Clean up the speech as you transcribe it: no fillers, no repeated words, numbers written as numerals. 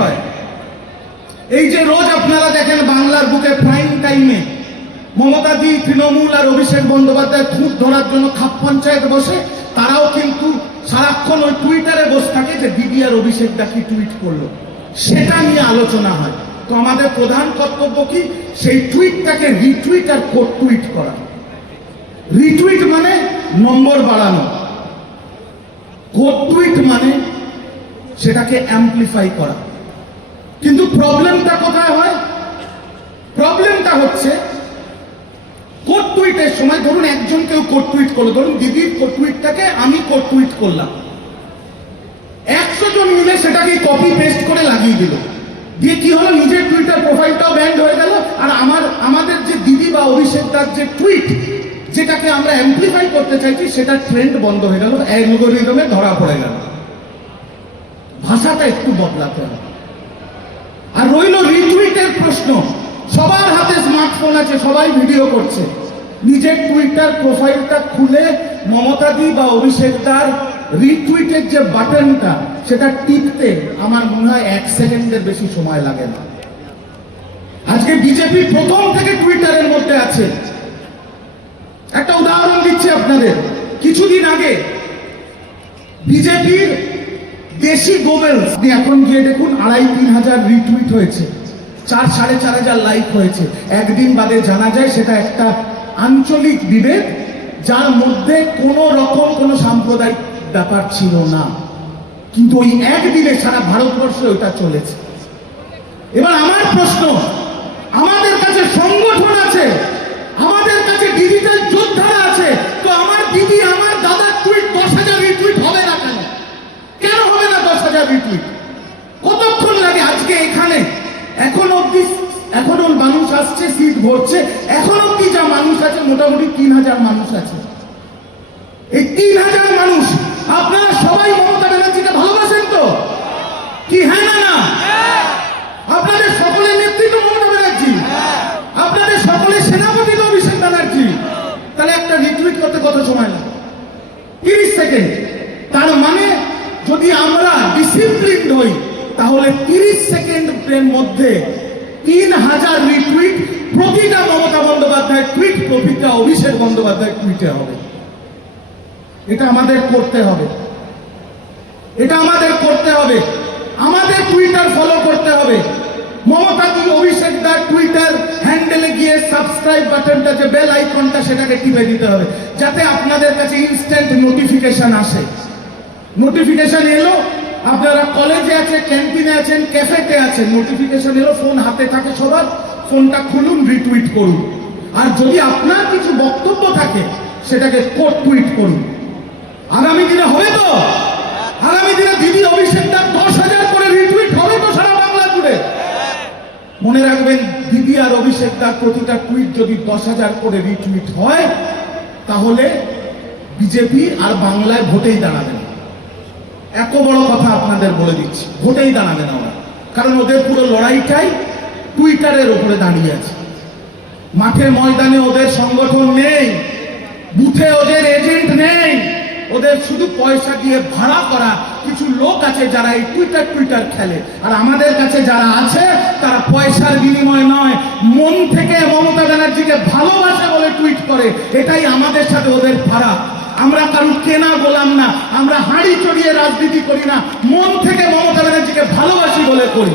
হয়। এই যে রোজ আপনারা দেখেন বাংলার বুকে প্রাইম টাইমে মমতাদি, তৃণমূল আর অভিষেক বন্দ্যোপাধ্যায় খুব ধরার জন্য খাপ পঞ্চায়েত বসে, তারাও কিন্তু সারাক্ষণ ওই টুইটারে বসে থাকে যে দিদি আর অভিষেকটা কি টুইট করলো, সেটা নিয়ে আলোচনা হয়। তো আমাদের প্রধান কর্তব্য কি, সেই টুইটটাকে রিটুইট আর কোট টুইট করা। রিটুইট মানে নম্বর বাড়ানো, কোট টুইট মানে সেটাকে অ্যাম্পলিফাই করা। কিন্তু প্রবলেমটা কোথায় হয়? প্রবলেমটা হচ্ছে কোট টুইটের সময় ধরুন একজন কেউ কোট টুইট করলো, ধরুন দিদির কোট টুইটটাকে আমি কোট টুইট করলাম, 100 জন মিলে সেটাকে কপি পেস্ট করে লাগিয়ে দিল, দিয়ে কি হলো, নিজের টুইটার প্রোফাইলটাও ব্যান্ড হয়ে গেল, আর আমাদের যে দিদি বা অভিষেক তার যে টুইট, যেটাকে আমরা অ্যাম্পলিফাই করতে চাইছি, সেটা ট্রেন্ড বন্ধ হয়ে গেল, অ্যালগরিদমে ধরা পড়ে গেল। ভাষাটা একটু বদলাতে হবে। আর রইল রিটুইটের প্রশ্ন। সবার হাতে স্মার্টফোন আছে, সবাই ভিডিও করছে, নিজের টুইটার প্রোফাইলটা খুলে মমতাদি বা অভিষেক তার রিটুইটের যে বাটনটা, সেটা টিপতে আমার মনে হয় 1 সেকেন্ডের বেশি সময় লাগে না। আজকে বিজেপি প্রথম থেকে টুইটারের মধ্যে আছে। একটা উদাহরণ দিচ্ছি আপনাদের। কিছুদিন আগে বিজেপির দেশি গোবেলস, এখন গিয়ে দেখুন 2,5-3 হাজার রিটুইট হয়েছে, 4-4.5 হাজার লাইক হয়েছে। একদিন বাদে জানা যায় সেটা একটা আঞ্চলিক বিভেদ, যার মধ্যে কোনো রকম কোনো সাম্প্রদায়িক ব্যাপার ছিল না, কিন্তু ওই একদিনে সারা ভারতবর্ষে ওইটা চলেছে। এবার আমার প্রশ্ন, আমাদের কাছে সংগঠন আছে, আমাদের কাছে ডিজিটাল যোদ্ধারা আছে, তো আমার দিদি আমার দাদার টুইট 10,000 রিটুইট হবে না কেন? কেন হবে না 10,000 রিটুইট? কতক্ষণ লাগে? আজকে এখানে এখনো মানুষ আসছে, সিট ভরছে, এখন অব্দি যা মানুষ আছে মোটামুটি 3,000 মানুষ আছে। এই 3,000 মানুষ, আপনারা সবাই মমতা ব্যানার্জিকে ভালোবাসেন তো? কি হ্যাঁ না না? আপনাদের সকলের নেতৃত্ব মমতা ব্যানার্জি, আপনাদের সকলের সেনাপতি তো অভিষেক ব্যানার্জি। তাহলে একটা রিটুইট করতে কত সময় লাগে? 30 সেকেন্ড। তার মানে যদি আমরা ডিসিপ্লিনড হই, তাহলে 30 সেকেন্ডের মধ্যে 3,000 রিটুইট, প্রতিটা মমতা বন্দ্যোপাধ্যায় টুইট, প্রতিটা অভিষেক বন্দ্যোপাধ্যায় টুইটে হবে। এটা আমাদের করতে হবে, এটা আমাদের করতে হবে। আমাদের টুইটার ফলো করতে হবে। মমতা কি অভিষেক দার টুইটার হ্যান্ডেলে গিয়ে সাবস্ক্রাইব বাটনটা, যে বেল আইকনটা, সেটাকে টিপে দিতে হবে, যাতে আপনাদের কাছে ইনস্ট্যান্ট নোটিফিকেশন আসে। নোটিফিকেশন এলো, আপনারা কলেজে আছেন, ক্যান্টিনে আছেন, ক্যাফেতে আছেন, নোটিফিকেশন এলো, ফোন হাতে থাকে সবার, ফোনটা খুলুন, রিটুইট করুন। আর যদি আপনার কিছু বক্তব্য থাকে, সেটাকে কোট টুইট করুন। আগামী দিনে হবে তো? আগামী দিনে দিদি অভিষেকটা 10,000 করে রিটুইট হবে তো সারা বাংলা জুড়ে? মনে রাখবেন, দিদি আর অভিষেকটা প্রতিটা টুইট যদি 10,000 করে রিটুইট হয়, তাহলে বিজেপি আর বাংলায় ভোটেই দাঁড়াবে না। এত বড় কথা আপনাদের বলে দিচ্ছি, ভোটেই দাঁড়াবে না ওরা। কারণ ওদের পুরো লড়াইটাই টুইটারের উপরে দাঁড়িয়ে আছে। মাঠে ময়দানে ওদের সংগঠন নেই, বুথে ওদের এজেন্ট নেই, ওদের শুধু পয়সা দিয়ে ভাড়া করা কিছু লোক আছে যারা এই টুইটার খেলে। আর আমাদের কাছে যারা আছে, তারা পয়সার বিনিময় নয়, মন থেকে মমতা ব্যানার্জিকে ভালোবাসে বলে টুইট করে। এটাই আমাদের সাথে ওদের ফারাক। আমরা কারণ কেনা গোলাম না, আমরা হাঁড়ি চড়িয়ে রাজনীতি করি না, মন থেকে মমতা ব্যানার্জিকে ভালোবাসি বলে করি।